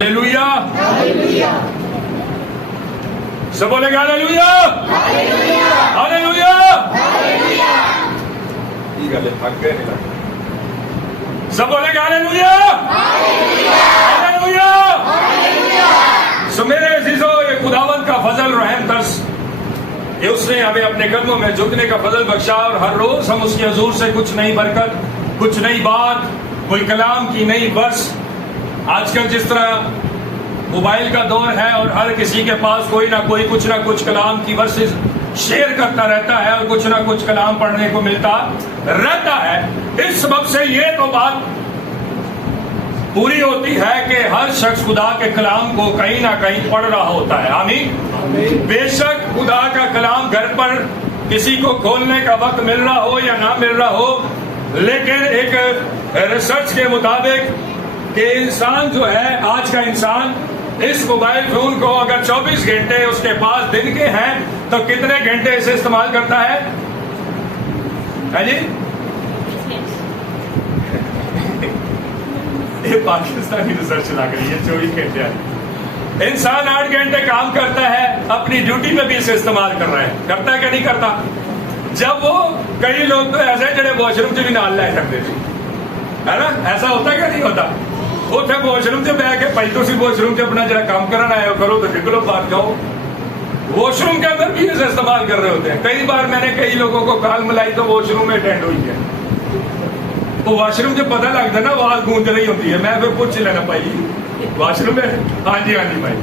Hallelujah, سب بولے گا hallelujah, hallelujah. یہ گلے تھک گئے نہیں، سب بولے گا ہاللویا، ہاللویا۔ سو میرے عزیزو، یہ خداوند کا فضل رحم ترس، یہ اس نے ہمیں اپنے قدموں میں جھکنے کا فضل بخشا، اور ہر روز ہم اس کے حضور سے کچھ نئی برکت، کچھ نئی بات، کوئی کلام کی نئی برس۔ آج کل جس طرح موبائل کا دور ہے اور ہر کسی کے پاس کوئی نہ کوئی کچھ نہ کچھ کلام کی ورسز شیئر کرتا رہتا ہے اور کچھ نہ کچھ کلام پڑھنے کو ملتا رہتا ہے، اس سبب سے یہ تو بات پوری ہوتی ہے کہ ہر شخص خدا کے کلام کو کہیں نہ کہیں پڑھ رہا ہوتا ہے۔ آمین۔ بے شک خدا کا کلام گھر پر کسی کو کھولنے کا وقت مل رہا ہو یا نہ مل رہا ہو، لیکن ایک ریسرچ کے مطابق کہ انسان جو ہے، آج کا انسان اس موبائل فون کو اگر 24 گھنٹے اس کے پاس دن کے ہیں تو کتنے گھنٹے اسے استعمال کرتا ہے؟ جی یہ پاکستانی ریسرچ لگ رہی ہے، 24 گھنٹے ہے۔ انسان 8 گھنٹے کام کرتا ہے، اپنی ڈیوٹی میں بھی اسے استعمال کر رہا ہے، کرتا ہے کہ نہیں کرتا؟ جب وہ کئی لوگ تو ایسے جڑے واش روم سے بھی نال لے کرتے تھے، ہے نا؟ ایسا ہوتا ہے کہ نہیں ہوتا؟ اتنے واش روم سے بہ کے بھائی تسی واش روم سے اپنا جڑا کام کرنا آئے ہو کرو تو نکلو باہر جاؤ۔ واش روم کے اندر بھی اسے استعمال کر رہے ہوتے ہیں۔ کئی بار میں نے کئی لوگوں کو کال ملائی تو واش روم میں اٹینڈ ہوئی ہے، وہ واش روم سے پتہ لگتا ہے نا، آواز گونج رہی ہوتی ہے، میں پھر پوچھ لینا بھائی واش روم میں؟ ہاں جی بھائی۔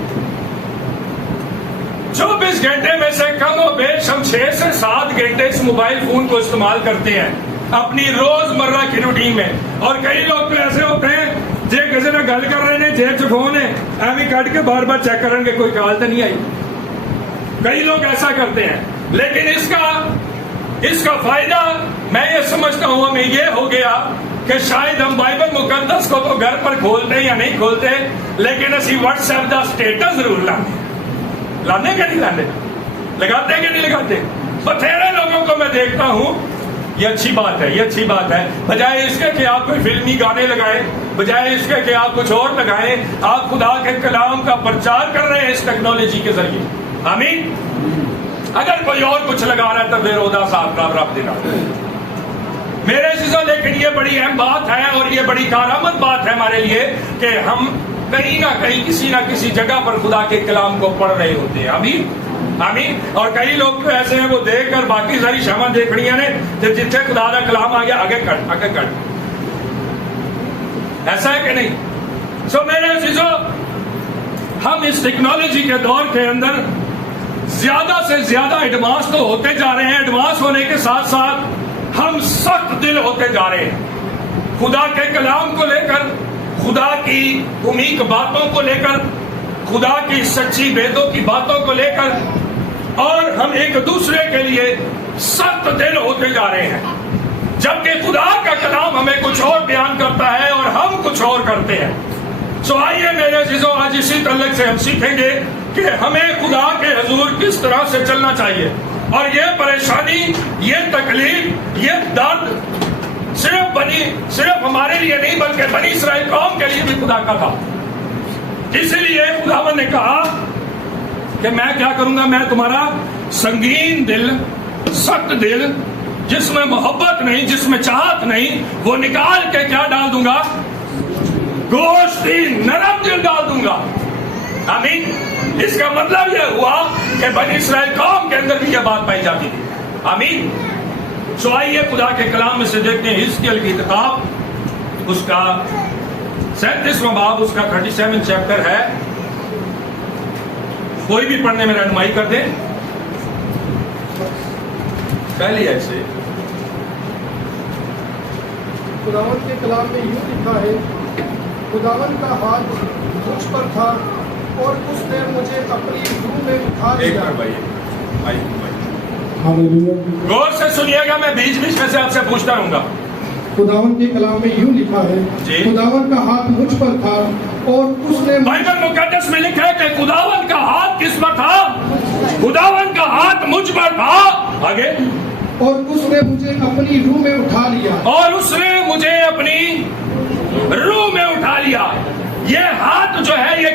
24 گھنٹے میں سے کم و بیش ہم 6 سے 7 گھنٹے اس موبائل فون کو استعمال کرتے ہیں اپنی روزمرہ کی روٹین میں۔ اور کئی لوگ تو ایسے ہوتے ہیں جی کسی نے گل کر رہے ہیں، جیب چ فون ہے، ایویں کٹ کے بار بار چیک کریں گے کوئی کال تو نہیں آئی۔ کئی لوگ ایسا کرتے ہیں، لیکن اس کا فائدہ میں یہ سمجھتا ہوں ہمیں یہ ہو گیا کہ شاید ہم بائبل مقدس کو تو گھر پر کھولتے یا نہیں کھولتے، لیکن اسی واٹس ایپ کا اسٹیٹس ضرور لانے کہ نہیں لانے، لگاتے کہ نہیں لگاتے؟ بتھیرے لوگوں کو میں دیکھتا ہوں۔ یہ اچھی بات ہے، یہ اچھی بات ہے، بجائے اس کے کہ آپ کوئی فلمی گانے لگائیں، بجائے اس کے کہ آپ کچھ اور لگائیں، آپ خدا کے کلام کا پرچار کر رہے ہیں اس ٹیکنالوجی کے ذریعے۔ آمین۔ اگر کوئی اور کچھ لگا رہا ہے تو بے رودا صاحب کا رب دینا میرے عزیزوں، لیکن یہ بڑی اہم بات ہے اور یہ بڑی کارآمد بات ہے ہمارے لیے کہ ہم کہیں نہ کہیں کسی نہ کسی جگہ پر خدا کے کلام کو پڑھ رہے ہوتے ہیں۔ آمین آمین۔ اور کئی لوگ تو ایسے ہیں وہ دیکھ کر باقی ساری شاماں دیکھنی نے، جب جتنے خدا کا کلام آ گیا آگے کٹ، ایسا ہے کہ نہیں؟ سو میرے عزیزوں، ہم اس ٹیکنالوجی کے دور کے اندر زیادہ سے زیادہ ایڈوانس تو ہوتے جا رہے ہیں، ایڈوانس ہونے کے ساتھ ساتھ ہم سخت دل ہوتے جا رہے ہیں خدا کے کلام کو لے کر، خدا کی عمیق باتوں کو لے کر، خدا کی سچی بیدوں کی باتوں کو لے کر، اور ہم ایک دوسرے کے لیے سخت دل ہوتے جا رہے ہیں، جبکہ خدا کا کلام ہمیں کچھ اور بیان کرتا ہے اور ہم کچھ اور کرتے ہیں۔ سو آئیے میرے عزیزوں، آج اسی تعلق سے ہم سیکھیں گے کہ ہمیں خدا کے حضور کس طرح سے چلنا چاہیے، اور یہ پریشانی، یہ تکلیف، یہ درد صرف ہمارے لیے نہیں بلکہ بنی اسرائیل قوم کے لیے بھی خدا کا تھا۔ اسی لیے خداوند نے کہا کہ میں کیا کروں گا، میں تمہارا سنگین دل، سخت دل، جس میں محبت نہیں، جس میں چاہت نہیں، وہ نکال کے کیا ڈال دوں گا؟ گوشتی نرم دل ڈال دوں گا۔ آمین۔ اس کا مطلب یہ ہوا کہ بنی اسرائیل قوم کے اندر بھی یہ بات پائی جاتی تھی۔ آمین۔ سو آئیے خدا کے کلام میں سے دیکھتے ہیں حزقیل کی کتاب، اس کا 37واں باب، اس کا 37 چیپٹر ہے۔ کوئی بھی پڑھنے میں رہنمائی کر دیں۔ پہلی ایسے خداوند کے کلام میں یوں لکھا ہے، خداوند کا ہاتھ مجھ پر تھا اور اس نے مجھے اپنی روح میں اٹھا لیا۔ غور سے سنیے گا، میں بیچ بیچ میں سے آپ سے پوچھتا رہوں گا۔ خداوند کے کلام میں یوں لکھا ہے، خداوند کا ہاتھ مجھ پر تھا اور اس نے، بائبل مقدس میں لکھا ہے کہ خداوند کا ہاتھ کس پر تھا؟ خداوند کا ہاتھ مجھ پر تھا۔ آگے، اور اس نے مجھے اپنی روح میں اٹھا لیا، اور اس نے مجھے اپنی روح میں اٹھا لیا۔ یہ ہاتھ جو ہے یہ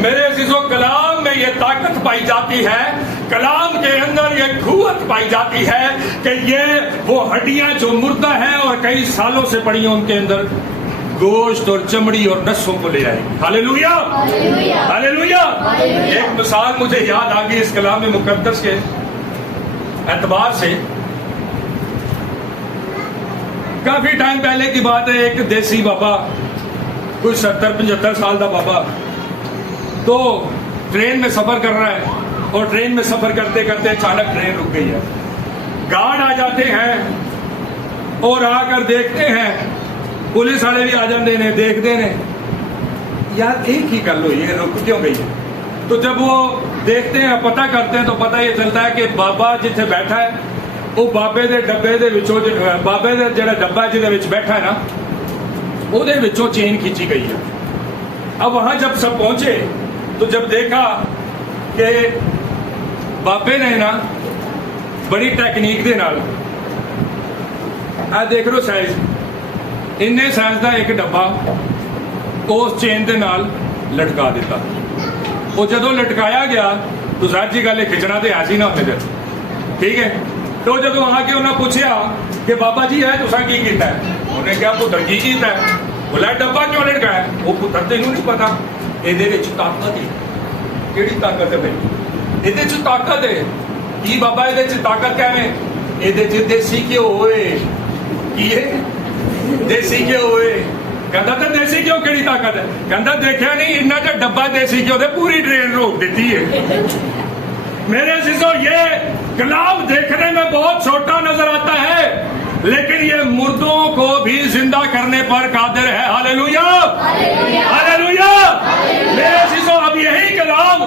میرے عزیزو کلام میں یہ طاقت پائی جاتی ہے, کلام کے اندر یہ قوت پائی جاتی ہے کہ یہ وہ ہڈیاں جو مردہ ہیں اور کئی سالوں سے پڑی ہیں ان کے اندر گوشت اور چمڑی اور نسوں کو لے آئے گی. ہاللیلویا ہاللیلویا. ایک مثال مجھے یاد آ گئی اس کلام مقدس کے اعتبار سے. کافی ٹائم پہلے کی بات ہے, ایک دیسی بابا, کوئی 70-75 سال کا بابا, تو ٹرین میں سفر کر رہا ہے اور ٹرین میں سفر کرتے کرتے اچانک ٹرین رک گئی ہے. گارڈ آ جاتے ہیں اور آ کر دیکھتے ہیں, پولیس والے بھی آ جاتے ہیں, دیکھتے ہیں یار ایک ہی گل ہوئی ہے, رک کیوں گئی ہے. تو جب وہ دیکھتے ہیں پتہ کرتے ہیں تو پتہ یہ چلتا ہے کہ بابا جتھے بیٹھا ہے وہ بابے دے ڈبے دے وچوں, بابے دے جڑا ڈبا جہدے وچ بیٹھا ہے نا وہ دے وچوں چین کھینچی گئی ہے. اب وہاں جب سب پہنچے تو جب دیکھا کہ بابے نے نا بڑی ٹیکنیک دے نال دیکھ لو سائز اننے سائز دا ایک ڈبا اس چین دے نال لٹکا دیتا. وہ جدو لٹکایا گیا تو ظاہر جی گل کھچنا تو ایسی نہ ہوتے جب, ٹھیک ہے. تو جب آ کے انہیں پوچھا کہ بابا جی ہے تسا کی کیتا ہے, انہیں کیا پتر کی کیتا ہے, بولا ڈبا کیوں لٹکایا. وہ پتر تینوں نہیں پتا یہ طاقت ہے. کیڑی طاقت ہے بھائی, یہ طاقت ہے. کی بابا یہ طاقت کیا ہے, یہ دیسی گھیو ہوئے, کی دیسی گھیو ہوئے. کہتا تھا دیسی گھیو کیڑی طاقت ہے, کہتا دیکھا نہیں اتنا جو ڈبا دیسی گھیو دے پوری ٹرین روک دیتی ہے. میرے عزیزو یہ کلام دیکھنے میں بہت چھوٹا نظر آتا ہے لیکن یہ مردوں کو بھی زندہ کرنے پر قادر ہے. ہاللیلویا ہاللیلویا. میرے عزیزو اب یہی کلام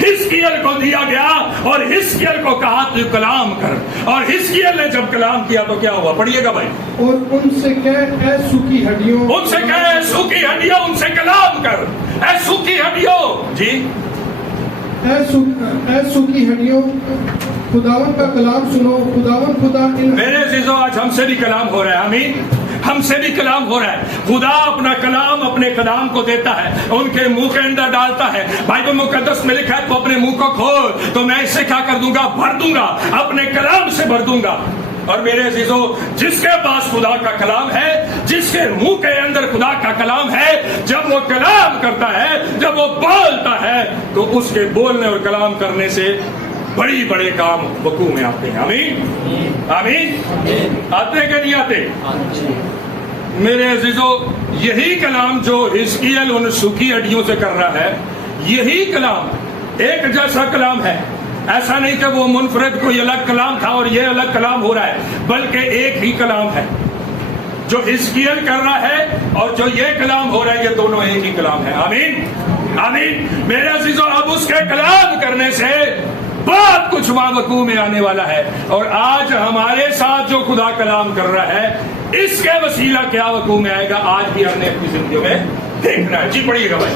حزقیل کو دیا گیا اور حزقیل کو کہا تو کلام کر, اور حزقیل نے جب کلام کیا تو کیا ہوا, پڑھیے گا بھائی. اور ان سے کہہ اے سوکھی ہڈیوں, ان سے کہہ اے سوکھی ہڈیوں, ان سے کلام کر اے سوکھی ہڈیوں. جی اے سوکھی ہڈیوں خداوند کا کلام سنو. خداوند خدا میرے عزیزو آج ہم سے بھی کلام ہو رہا ہے. آمین. ہم سے بھی کلام ہو رہا ہے. خدا اپنا کلام اپنے کلام کو دیتا ہے, ان کے منہ کے اندر ڈالتا ہے. بائبل مقدس میں لکھا ہے تو اپنے منہ کو کھول تو میں اس سے کیا کر دوں گا, بھر دوں گا, اپنے کلام سے بھر دوں گا. اور میرے عزیزو جس کے پاس خدا کا کلام ہے, جس کے منہ کے اندر خدا کا کلام ہے, جب وہ کلام کرتا ہے, جب وہ بولتا ہے تو اس کے بولنے اور کلام کرنے سے بڑی بڑے کام وقوع میں آتے ہیں. آمین آمین. آتے کہ نہیں آتے؟ میرے عزیزو یہی کلام جو حزقیل ان سوکھی ہڈیوں سے کر رہا ہے, یہی کلام ایک جیسا کلام ہے. ایسا نہیں کہ وہ منفرد کوئی الگ کلام تھا اور یہ الگ کلام ہو رہا ہے, بلکہ ایک ہی کلام ہے جو حزقیل کر رہا ہے اور جو یہ کلام ہو رہا ہے, یہ دونوں ایک ہی کلام ہے. آمین آمین. میرے عزیزو اب اس کے کلام کرنے سے بہت کچھ وقوع میں آنے والا ہے, اور آج ہمارے ساتھ جو خدا کلام کر رہا ہے اس کے وسیلہ کیا وقوع میں آئے گا آج بھی ہم نے اپنی زندگیوں میں دیکھنا ہے. جی پڑھیے گا بھائی.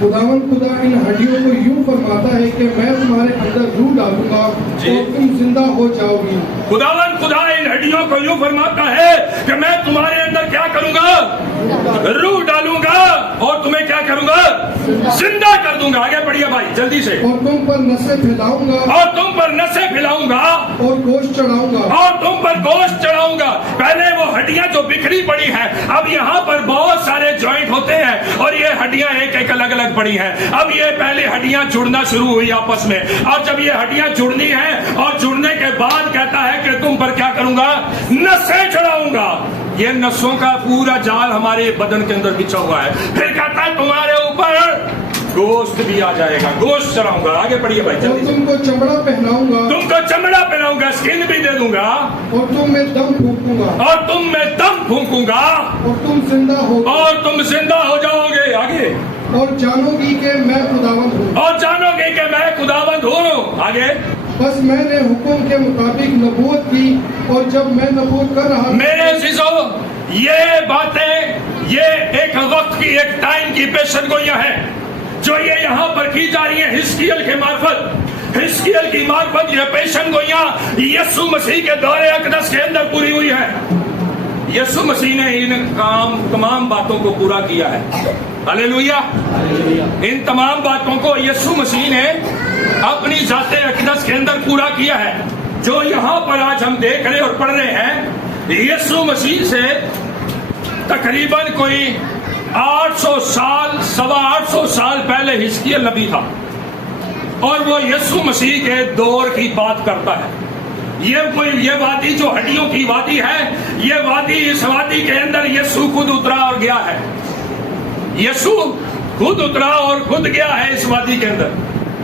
خداوند خدا ان ہڈیوں کو یوں فرماتا ہے کہ میں تمہارے اندر روح ڈالوں گا اور تم زندہ ہو جاؤ گی. خداوند خدا ان ہڈیوں کو یوں فرماتا ہے کہ میں تمہارے اندر کیا کروں گا, روح ڈالوں گا اور تمہیں کیا کروں گا, زندہ کر دوں گا. آگے پڑھیے بھائی جلدی سے. اور تم پر نسیں پھیلاؤں گا, اور تم پر نسیں پھیلاؤں گا, اور گوشت چڑھاؤں گا, اور تم پر گوشت چڑھاؤں گا. پہلے وہ ہڈیاں جو بکھری پڑی ہیں, اب یہاں پر بہت سارے جوائنٹ ہوتے ہیں اور یہ ہڈیاں ایک ایک الگ الگ پڑی ہیں. اب یہ پہلے ہڈیاں جڑنا شروع ہوئی آپس میں, اور جب یہ ہڈیاں جڑنی ہیں اور جڑنے کے بعد کہتا ہے کہ تم پر کیا کروں گا, نسیں چڑھاؤں گا. یہ نسوں کا پورا جال ہمارے بدن کے اندر بچھا ہوا ہے. پھر کہتا ہے تمہارے اوپر گوشت بھی آ جائے گا, گوشت چڑھاؤں گا. آگے پڑھیے بھائی. اور تم کو چمڑا پہناؤں گا, تم کو چمڑا پہناؤں گا, اسکن بھی دے دوں گا, اور تم میں دم پھونکوں گا, اور تم میں دم پھونکوں گا, اور تم زندہ ہو, اور تم زندہ ہو جاؤ گے. آگے. اور جانو گی کہ میں خداوند ہوں, اور جانو گے کہ میں خداوند ہوں. آگے. بس میں نے حکم کے مطابق نبوت کی, اور جب میں نبوت کر رہا, میرے عزیزو یہ باتیں یہ ایک وقت کی, ایک ٹائم کی پیشن گوئیاں ہیں جو یہ یہاں پر کی جا رہی ہیں حزقیل کے معرفت. حزقیل کی معرفت یہ پیشن گوئیاں یسوع مسیح کے دور اقدس کے اندر پوری ہوئی ہیں. یسوع مسیح نے ان تمام باتوں کو پورا کیا ہے. ہلیلویا. ان تمام باتوں کو یسوع مسیح نے اپنی ذات اقدس کے اندر پورا کیا ہے. جو یہاں پر آج ہم دیکھ رہے اور پڑھ رہے ہیں, یسوع مسیح سے تقریباً کوئی 800 سال 850 سال پہلے حزقیل نبی تھا, اور وہ یسوع مسیح کے دور کی بات کرتا ہے. یہ وادی جو ہڈیوں کی وادی ہے, یہ وادی, اس وادی کے اندر یسوع خود اترا اور گیا ہے. یسوع خود اترا اور خود گیا ہے اس وادی کے اندر.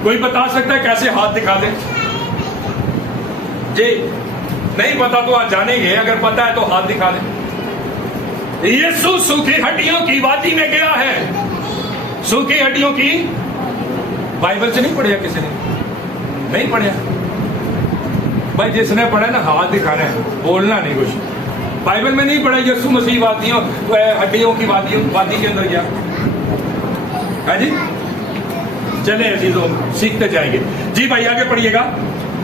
کوئی بتا سکتا ہے کیسے؟ ہاتھ دکھا دیں جی. نہیں پتا تو آج جانیں گے, اگر پتا ہے تو ہاتھ دکھا دیں. یسوع سوکھی ہڈیوں کی وادی میں گیا ہے. سوکھی ہڈیوں کی, بائبل سے نہیں پڑھیا کسی نے؟ نہیں پڑھیا بھائی. جس نے پڑھا نا ہاتھ دکھانا ہے, بولنا نہیں کچھ. بائبل میں نہیں پڑھا یسوع مسیح ہڈیوں کی وادی کے اندر گیا. ہاں جی, چلیں عزیزوں سیکھتے جائیں گے. جی بھائی آگے پڑھیے گا,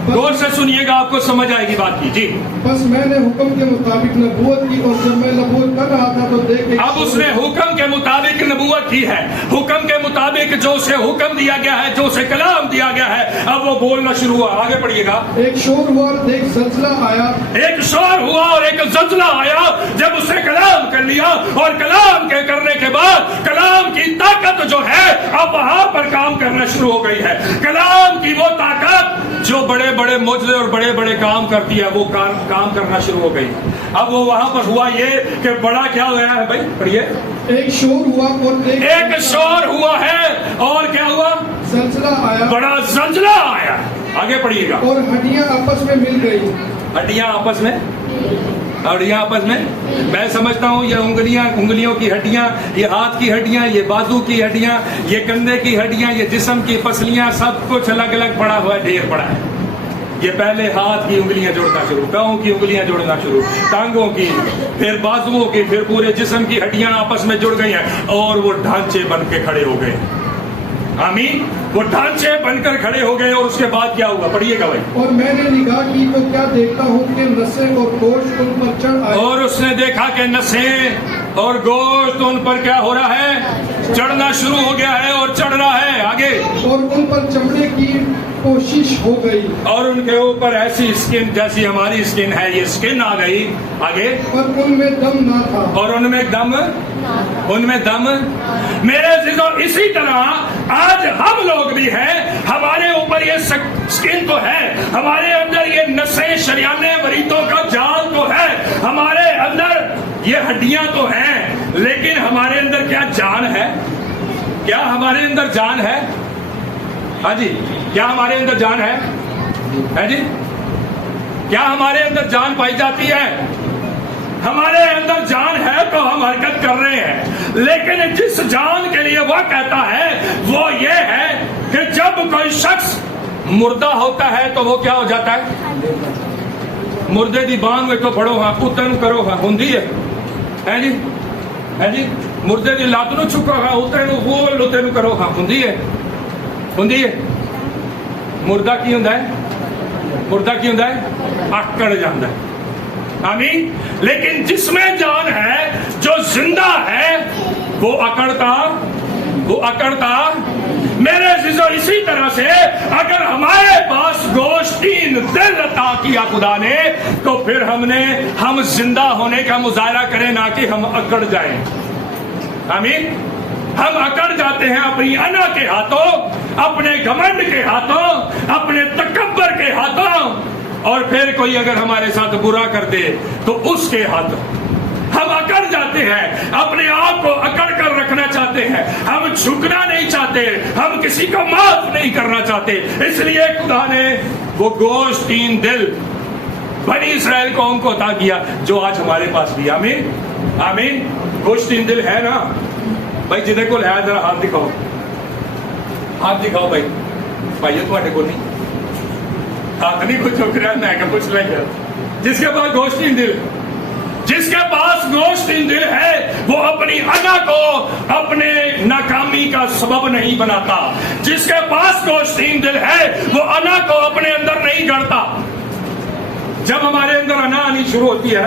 غور سے سنیے گا, آپ کو سمجھ آئے گی بات کی. جی بس میں نے حکم کے مطابق نبوت کی, اور جب میں نبوت کر رہا تھا تو دیکھ, اب اس نے حکم کے مطابق نبوت کی ہے. حکم کے مطابق جو اسے حکم دیا گیا ہے, جو اسے کلام دیا گیا ہے, اب وہ بولنا شروع ہوا. آگے پڑھیے گا. ایک شور ہوا اور ایک زلزلہ آیا. ایک شور ہوا اور ایک زلزلہ آیا. جب اس نے کلام کر لیا, اور کلام کے کرنے کے بعد کلام کی طاقت جو ہے اب وہاں پر کام کرنا شروع ہو گئی ہے. کلام کی وہ طاقت جو بڑے بڑے معجزے اور بڑے بڑے کام کرتی ہے, وہ کام کرنا شروع ہو گئی. اب وہ وہاں پر ہوا یہ کہ بڑا کیا ہوا ہے بھائی, پڑھیے. ایک شور ہوا اور ایک شور ہوا ہے, اور کیا ہوا؟ زلزلہ آیا. بڑا زلزلہ آیا. آگے پڑھیے گا. اور ہڈیاں آپس میں مل گئی. ہڈیاں آپس میں, ہڈیاں آپس میں, میں سمجھتا ہوں یہ انگلیوں کی ہڈیاں, یہ ہاتھ کی ہڈیاں, یہ بازو کی ہڈیاں, یہ کندھے کی ہڈیاں, یہ جسم کی پسلیاں, سب کچھ الگ الگ پڑا ہوا ہے, ڈھیر پڑا ہے. یہ پہلے ہاتھ کی انگلیاں جوڑنا شروع, پاؤں کی انگلیاں جوڑنا شروع, ٹانگوں کی, پھر بازوؤں کی, پھر پورے جسم کی ہڈیاں آپس میں جڑ گئی ہیں, اور وہ ڈھانچے بن کے کھڑے ہو گئے. آمین. وہ ڈھانچے بن کر کھڑے ہو گئے. اور اس کے بعد کیا ہوا, پڑھیے گا بھائی. اور میں نے نگاہ کی تو کیا دیکھتا ہوں کہ نسیں اور گوشت ان پر چڑھ آئے. اور اس نے دیکھا کہ نسیں اور گوشت ان پر کیا ہو رہا ہے, چڑھنا شروع ہو گیا ہے اور چڑھ رہا ہے. آگے. اور ان پر چمڑے کی کوشش ہو گئی, اور ان کے اوپر ایسی اسکن جیسی ہماری اسکن ہے, یہ اسکن آ گئی. آگے. اور ان میں دم نہ تھا. اور ان میں دم, ان میں دم. میرے عزیزو اسی طرح آج ہم لوگ بھی ہیں, ہمارے اوپر یہ اسکن تو ہے, ہمارے اندر یہ نسیں, شریانے, وریتوں کا جال تو ہے, ہمارے اندر یہ ہڈیاں تو ہیں, لیکن ہمارے اندر کیا جان ہے؟ کیا ہمارے اندر جان ہے؟ ہاں جی, کیا ہمارے اندر جان ہے؟ ہے جی, کیا ہمارے اندر جان پائی جاتی ہے؟ ہمارے اندر جان ہے تو ہم حرکت کر رہے ہیں, لیکن جس جان کے لیے وہ کہتا ہے وہ یہ ہے کہ جب کوئی شخص مردہ ہوتا ہے تو وہ کیا ہو جاتا ہے؟ مردے دی بان میں تو پڑھو ہاں, اتن کرو ہاں, ہوندی ہے جی, ہے جی. مردے دی لات نو چکو ہاں, اتن بول اتن کرو ہاں, ہوندی ہے, ہوندی ہے. مردہ کی ہوندا ہے, مردہ کی ہوندا ہے, اکڑ جاندا ہے. آمین. لیکن جس میں جان ہے, جو زندہ ہے, وہ اکڑتا, وہ اکڑتا. میرے عزیزو اسی طرح سے اگر ہمارے پاس گوشتین دل عطا کیا خدا نے, تو پھر ہم زندہ ہونے کا مظاہرہ کریں, نہ کہ ہم اکڑ جائیں. آمین. ہم اکڑ جاتے ہیں اپنی انا کے ہاتھوں, اپنے گھمنڈ کے ہاتھوں, اپنے تکبر کے ہاتھوں, اور پھر کوئی اگر ہمارے ساتھ برا کر دے تو اس کے ہاتھوں. ہم اکڑ جاتے ہیں, اپنے آپ کو اکڑ کر رکھنا چاہتے ہیں, ہم جھکنا نہیں چاہتے, ہم کسی کو معاف نہیں کرنا چاہتے. اس لیے خدا نے وہ گوشتین دل بنی اسرائیل قوم کو عطا کیا, جو آج ہمارے پاس بھی. آمین. آمین. گوشتین دل ہے نا بھائی, جنہیں کو ہے ذرا ہاتھ دکھاؤ, ہاتھ دکھاؤ بھائی. بھائی یہ تمہارے کو نہیں ہاتھ نہیں کچھ چک رہا, میں کہ پوچھ لیں گے. جس کے پاس گوشتین دل, جس کے پاس گوشتین دل ہے, وہ اپنی انا کو اپنے ناکامی کا سبب نہیں بناتا. جس کے پاس گوشتین دل ہے, وہ انا کو اپنے اندر نہیں گڑتا. جب ہمارے اندر انا آنی شروع ہوتی ہے,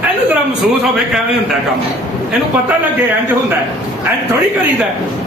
ਇਹਨੂੰ ਜ਼ਰਾ ਮਹਿਸੂਸ ਹੋਵੇ ਕਿਵੇਂ ਹੁੰਦਾ ਕੰਮ, ਇਹਨੂੰ ਪਤਾ ਲੱਗੇ ਇੰਜ ਹੁੰਦਾ ਹੈ, ਇੰਜ ਥੋੜੀ ਕਰੀਦਾ।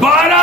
12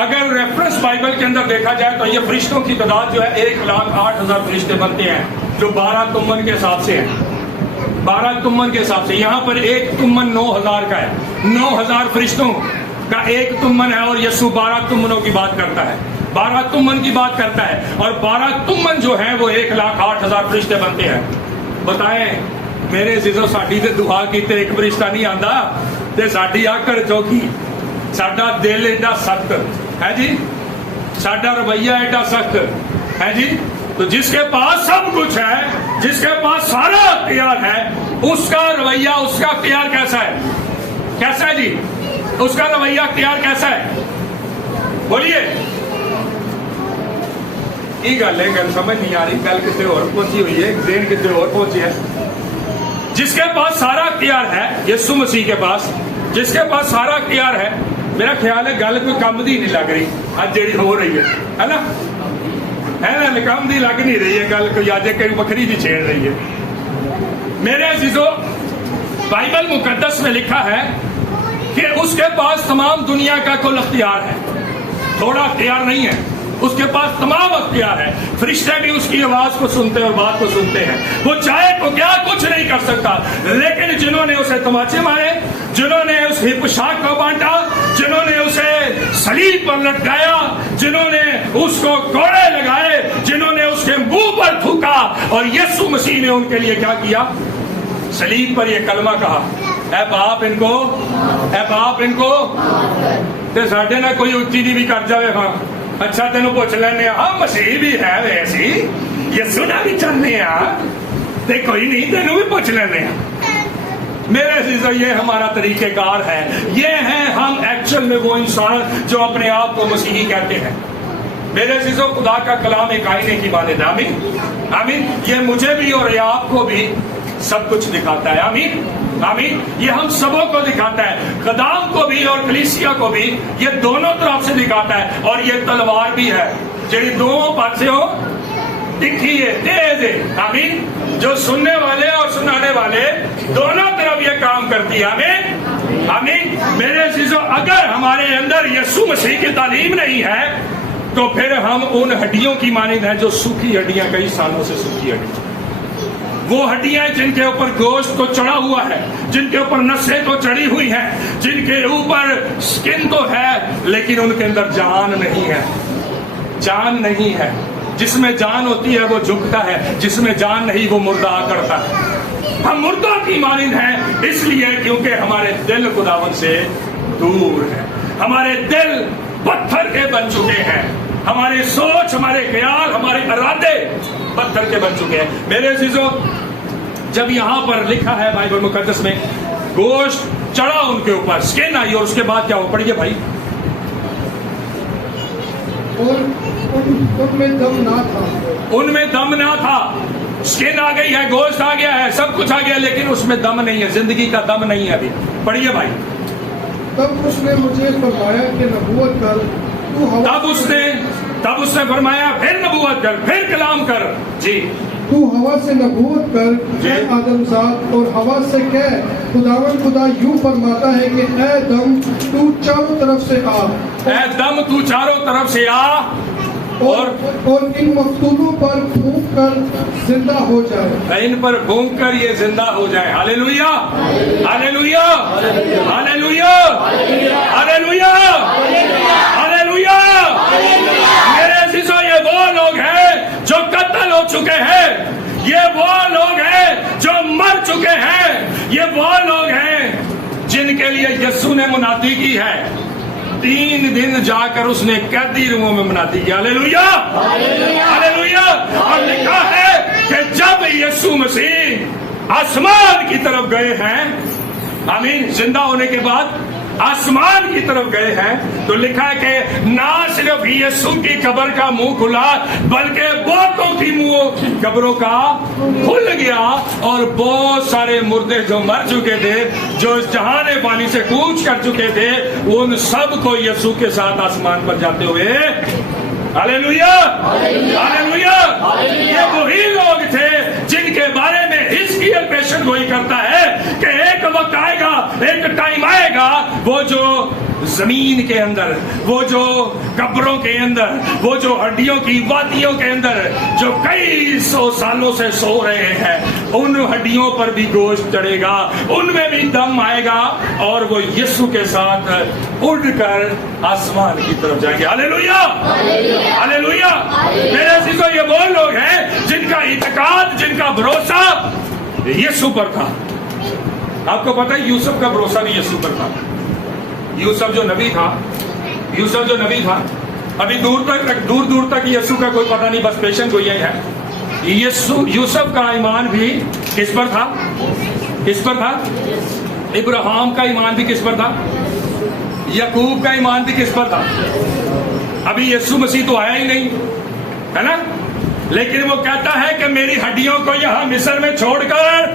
اگر ریفرنس بائبل کے اندر دیکھا جائے تو یہ فرشتوں کی تعداد جو ہے 1,08,000 فرشتے بنتے ہیں، جو 12 تمن کے حساب سے ہیں، 12 تمن کے حساب سے. یہاں پر ایک تمن 9,000 کا ہے، 9,000 فرشتوں کا ایک تمن ہے، اور یسوع 12 تمنوں کی بات کرتا ہے، 12 تمن کی بات کرتا ہے، اور 12 تمن جو ہیں وہ 1,08,000 فرشتے بنتے ہیں. بتائیں میرے عزیزو، ساڈی تے دعا کیتے ایک فرشتہ نہیں آندا تے ساڈی آکڑ چوکی، ساڈا دل ایڈا سخت ہے جی، ساڈا رویہ ایڈا سخت ہے جی. تو جس کے پاس سب کچھ ہے، جس کے پاس سارا اختیار ہے، اس کا رویہ، اس کا اختیار کیسا ہے؟ کیسا ہے جی؟ اس کا رویہ اختیار کیسا ہے؟ بولیے. یہ گل ہے، گل سمجھ نہیں آ رہی، گل کتنے اور پہنچی ہوئی ہے، ذہن کتنے اور پہنچی ہے. جس کے پاس سارا اختیار ہے، یسوع مسیح کے پاس جس کے پاس سارا اختیار ہے، میرا خیال ہے گل کوئی کم دی نہیں لگ رہی آج جیڑی ہو رہی ہے نا، کم دی لگ نہیں رہی ہے گل، کوئی آج کوئی بکری جی چھیڑ رہی ہے. میرے عزیزو، بائبل مقدس میں لکھا ہے کہ اس کے پاس تمام دنیا کا کل اختیار ہے، تھوڑا اختیار نہیں ہے، اس کے پاس تمام اختیار ہے. فرشتے بھی اس کی آواز کو سنتے ہیں اور بات کو سنتے ہیں. وہ چاہے تو کیا کچھ نہیں کر سکتا، لیکن جنہوں نے اسے تماچے مارے، جنہوں نے اس کی پوشاک کو بانٹا، جنہوں نے اسے صلیب پر لٹکایا، جنہوں نے اس کو کوڑے لگائے، جنہوں نے اس کے منہ پر تھوکا، اور یسوع مسیح نے ان کے لیے کیا کیا؟ صلیب پر یہ کلمہ کہا، اے باپ ان کو، اے باپ ان کو. تے ساڈے نہ کوئی اچھی دی بھی کر جاوے، ہاں اچھا تینوں پوچھ لینے، ہاں مسیح بھی ہے ویسی، یسوع نہ بھی چاہنے تے کوئی نہیں، تینوں بھی پوچھ لینے. میرے عزیزو، یہ ہمارا طریقہ کار ہے، یہ ہیں ہم ایکچوئل میں وہ انسان جو اپنے آپ کو مسیحی کہتے ہیں. میرے عزیزو، خدا کا کلام ایک آئینے کی مانند ہے. آمین آمین. یہ مجھے بھی اور یہ آپ کو بھی سب کچھ دکھاتا ہے. آمین آمین. یہ ہم سبوں کو دکھاتا ہے، خدام کو بھی اور کلیسیا کو بھی، یہ دونوں طرف سے دکھاتا ہے. اور یہ تلوار بھی ہے جی دونوں پاسے ہو تکھی ہے، تیز ہے. آمین. جو سننے والے اور سنانے والے دونوں طرف یہ کام کرتی ہے. آمین آمین. میرے عزیزو، اگر ہمارے اندر یسوع مسیح کی تعلیم نہیں ہے تو پھر ہم ان ہڈیوں کی مانند ہیں جو سوکھی ہڈیاں، کئی سالوں سے سوکھی ہڈیاں، وہ ہڈیاں جن کے اوپر گوشت تو چڑھا ہوا ہے، جن کے اوپر نسیں تو چڑھی ہوئی ہیں، جن کے اوپر سکن تو ہے، لیکن ان کے اندر جان نہیں ہے. جان نہیں ہے. جس میں جان ہوتی ہے وہ جھکتا ہے، جس میں جان نہیں وہ مردہ کرتا ہے. ہم مردوں کی مانند ہیں، اس لیے کیونکہ ہمارے دل خداوند سے دور ہے. ہمارے دل پتھر کے بن چکے ہیں، ہماری سوچ، ہمارے خیال، ہمارے ارادے پتھر کے بن چکے ہیں. میرے عزیزو، جب یہاں پر لکھا ہے بائبل مقدس میں گوشت چڑھا ان کے اوپر، سکن آئی، اور اس کے بعد کیا ہو؟ پڑھیے بھائی. اور ان میں دم نہ تھا، ان میں دم نہ تھا. سکن آ گئی ہے، گوشت آ گیا ہے، سب کچھ آ گیا، لیکن اس میں دم نہیں ہے، زندگی کا دم نہیں ہے ابھی. پڑھیے بھائی. تب اس نے مجھے فرمایا کہ نبوت کر، تو ہوا، تب اس نے فرمایا پھر نبوت کر، پھر کلام کر. جی. تو ہوا سے نبوت کر، اے آدم زاد، اور ہوا سے کہہ، خداوند خدا یوں فرماتا ہے کہ اے دم تو چاروں طرف سے آ، اے دم تو چاروں طرف سے آ، اور ان مقتولوں پر پھونک کر زندہ ہو جائے. ان پر پھونک کر یہ زندہ ہو جائے. ہاللیلویا ہاللیلویا ہاللیلویا ہاللیلویا ہاللیلویا. میرے عزیزو، یہ وہ لوگ ہیں جو قتل ہو چکے ہیں، یہ وہ لوگ ہیں جو مر چکے ہیں، یہ وہ لوگ ہیں جن کے لیے یسوع نے منادی کی ہے. 3 دن جا کر اس نے قیدی روموں میں منادی کی. ہاللیلویا ہاللیلویا. اور لکھا ہے کہ جب یسوع مسیح آسمان کی طرف گئے ہیں، آمین، زندہ ہونے کے بعد آسمان کی طرف گئے ہیں، تو لکھا ہے کہ نہ صرف یسوع کی قبر کا منہ کھلا، بلکہ بہتوں کی منہ قبروں کا کھل گیا، اور بہت سارے مردے جو مر چکے تھے، جو اس جہان پانی سے کوچ کر چکے تھے، ان سب کو یسوع کے ساتھ آسمان پر جاتے ہوئے. ہاللیلویا ہاللیلویا. یہ وہی لوگ تھے جن کے بارے میں حزقیل پیشن گوئی کرتا ہے کہ ایک وقت آئے گا، ایک ٹائم آئے گا، وہ جو زمین کے اندر، وہ جو قبروں کے اندر، وہ جو ہڈیوں کی وادیوں کے اندر جو کئی سو سالوں سے سو رہے ہیں، ان ہڈیوں پر بھی گوشت چڑھے گا، ان میں بھی دم آئے گا، اور وہ یسوع کے ساتھ اڑ کر آسمان کی طرف جائیں گے۔ ہاللیلویہ، ہاللیلویہ۔ میرے عزیزو، یہ وہ لوگ ہیں جن کا اعتقاد، جن کا بھروسہ یسوع پر تھا۔ آپ کو پتہ ہے یوسف کا بھروسہ بھی یسوع پر تھا۔ یوسف جو نبی تھا، ابھی دور دور تک یسوع کا کوئی پتہ نہیں، بس پیشن کو یہی ہے۔ یوسف کا ایمان بھی کس پر تھا؟ کس پر تھا؟ ابراہیم کا ایمان بھی کس پر تھا؟ یعقوب کا ایمان بھی کس پر تھا؟ ابھی یسوع مسیح تو آیا ہی نہیں ہے نا، لیکن وہ کہتا ہے کہ میری ہڈیوں کو یہاں مصر میں چھوڑ کر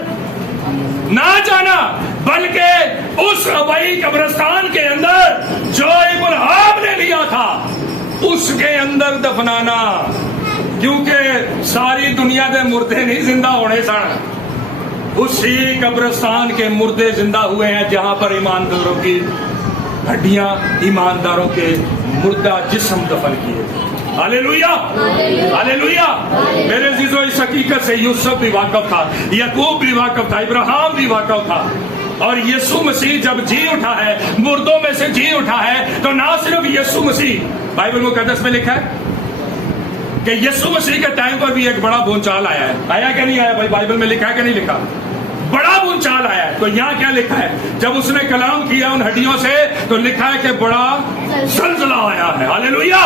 نہ جانا، بلکہ اس ابئی قبرستان کے اندر جو ابراہیم نے لیا تھا اس کے اندر دفنانا، کیونکہ ساری دنیا دے مردے نہیں زندہ ہونے سن، اسی قبرستان کے مردے زندہ ہوئے ہیں جہاں پر ایمانداروں کی ہڈیاں، ایمانداروں کے مردہ جسم دفن کیے۔ ہاللیلویہ، ہاللیلویہ۔ میرے عزیزو، اس حقیقت سے یوسف بھی واقف تھا، یعقوب بھی واقف تھا، ابراہیم بھی واقف تھا، اور یسوع مسیح جب جی اٹھا ہے، مردوں میں سے جی اٹھا ہے، تو نہ صرف یسوع مسیح، بائبل مقدس میں لکھا ہے کہ یسوع مسیح کے ٹائم پر بھی ایک بڑا بھونچال آیا ہے۔ آیا کہ نہیں آیا بھائی؟ بائبل میں لکھا ہے کہ نہیں لکھا؟ بڑا بھونچال آیا ہے۔ تو یہاں کیا لکھا ہے؟ جب اس نے کلام کیا ان ہڈیوں سے تو لکھا ہے کہ بڑا زلزلہ آیا ہے۔ ہاللیلویہ،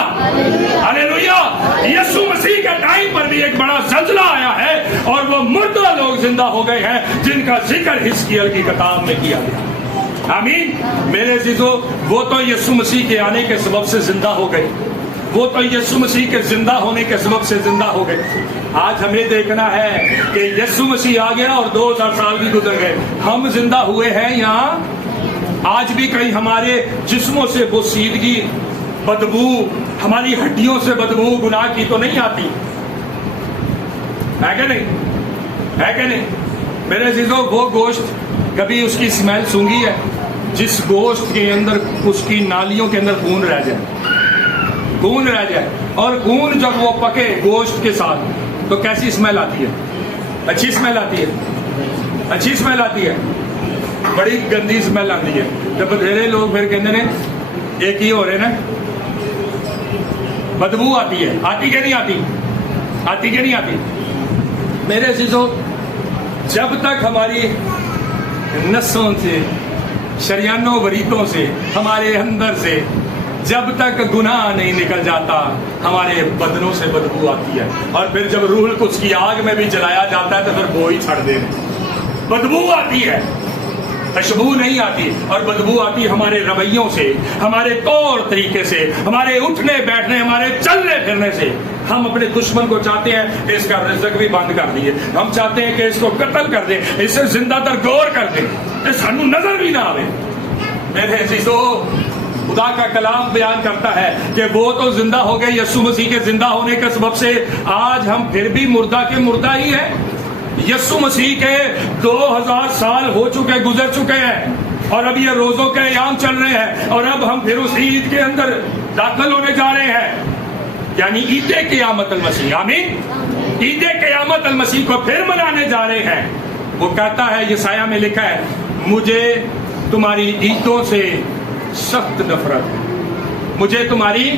ہاللیلویہ۔ یسوع مسیح کے ٹائم پر بھی ایک بڑا زلزلہ آیا ہے، اور وہ مردہ لوگ زندہ ہو گئے ہیں جن کا ذکر حزقیل کی کتاب میں کیا گیا۔ آمین۔ میرے عزیزو، وہ تو یسوع مسیح کے آنے کے سبب سے زندہ ہو گئے، وہ تو یسوع مسیح کے زندہ ہونے کے سبب سے زندہ ہو گئے۔ آج ہمیں دیکھنا ہے کہ یسوع مسیح آ گیا اور 2000 سال بھی گزر گئے، ہم زندہ ہوئے ہیں یہاں؟ آج بھی کہیں ہمارے جسموں سے بوسیدگی، بدبو، ہماری ہڈیوں سے بدبو گناہ کی تو نہیں آتی ہے کہ نہیں؟ ہے کہ نہیں؟ میرے عزیزو، وہ گوشت کبھی اس کی اسمیل سونگھی ہے جس گوشت کے اندر، اس کی نالیوں کے اندر خون رہ جائے، خون رہ جائے، اور خون جب وہ پکے گوشت کے ساتھ تو کیسی اسمیل آتی ہے؟ اچھی اسمیل آتی ہے، اچھی اسمیل آتی ہے، بڑی گندی اسمیل آتی ہے۔ جب بتھیرے لوگ پھر کہتے ہیں ایک ہی ہو رہے نا، بدبو آتی ہے، آتی کہ نہیں آتی؟ آتی کہ نہیں آتی؟ میرے عزیزو، جب تک ہماری نسوں سے، شریانوں وریتوں سے، ہمارے اندر سے جب تک گناہ نہیں نکل جاتا، ہمارے بدنوں سے بدبو آتی ہے، اور پھر جب روح القدس کی آگ میں بھی جلایا جاتا ہے تو پھر وہ ہی چھڑ دے، بدبو آتی ہے، خوشبو نہیں آتی۔ اور بدبو آتی ہمارے رویوں سے، ہمارے طور طریقے سے، ہمارے اٹھنے بیٹھنے، ہمارے چلنے پھرنے سے۔ ہم اپنے دشمن کو چاہتے ہیں کہ اس کا رزق بھی بند کر دیے، ہم چاہتے ہیں کہ اس کو قتل کر دیں، اسے زندہ درگور کر دیں، سانو نظر بھی نہ آوے۔ میرے عزیزو، خدا کا کلام بیان کرتا ہے کہ وہ تو زندہ ہو گئے، یسوع مسیح کے زندہ ہونے کے سبب سے آج ہم پھر بھی مردہ کے مردہ ہی ہیں۔ یسوع مسیح کے 2000 سال ہو چکے، گزر چکے ہیں، اور اب یہ روزوں کے ایام چل رہے ہیں، اور اب ہم پھر اس عید کے اندر داخل ہونے جا رہے ہیں، یعنی عید قیامت المسیح۔ آمین۔ عید قیامت المسیح کو پھر منانے جا رہے ہیں۔ وہ کہتا ہے، یسایہ میں لکھا ہے، مجھے تمہاری عیدوں سے سخت نفرت ہے، مجھے تمہاری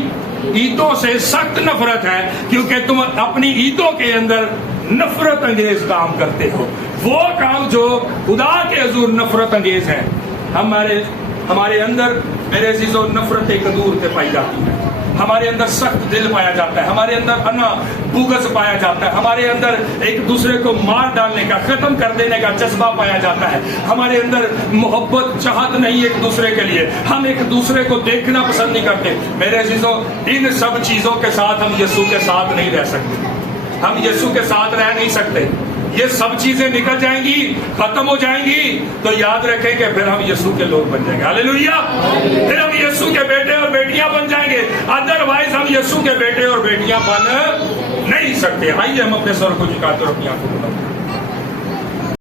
عیدوں سے سخت نفرت ہے، کیونکہ تم اپنی عیدوں کے اندر نفرت انگیز کام کرتے ہو، وہ کام جو خدا کے حضور نفرت انگیز ہے۔ ہمارے اندر میرے عزیزو نفرت قدور سے پائی جاتی ہے، ہمارے اندر سخت دل پایا جاتا ہے، ہمارے اندر انا بغض پایا جاتا ہے، ہمارے اندر ایک دوسرے کو مار ڈالنے کا، ختم کر دینے کا جذبہ پایا جاتا ہے، ہمارے اندر محبت چاہت نہیں ایک دوسرے کے لیے، ہم ایک دوسرے کو دیکھنا پسند نہیں کرتے۔ میرے عزیزو، ان سب چیزوں کے ساتھ ہم یسوع کے ساتھ نہیں رہ سکتے، ہم یسوع کے ساتھ رہ نہیں سکتے۔ یہ سب چیزیں نکل جائیں گی، ختم ہو جائیں گی، تو یاد رکھیں کہ پھر ہم یسوع کے لوگ بن جائیں گے۔ ہاللیلویہ۔ پھر ہم یسوع کے بیٹے اور بیٹیاں بن جائیں گے، ادروائز ہم یسوع کے بیٹے اور بیٹیاں بن نہیں سکتے۔ آئیے ہم اپنے سر کو جھکاتے اور اپنی آنکھوں کو بند کریں۔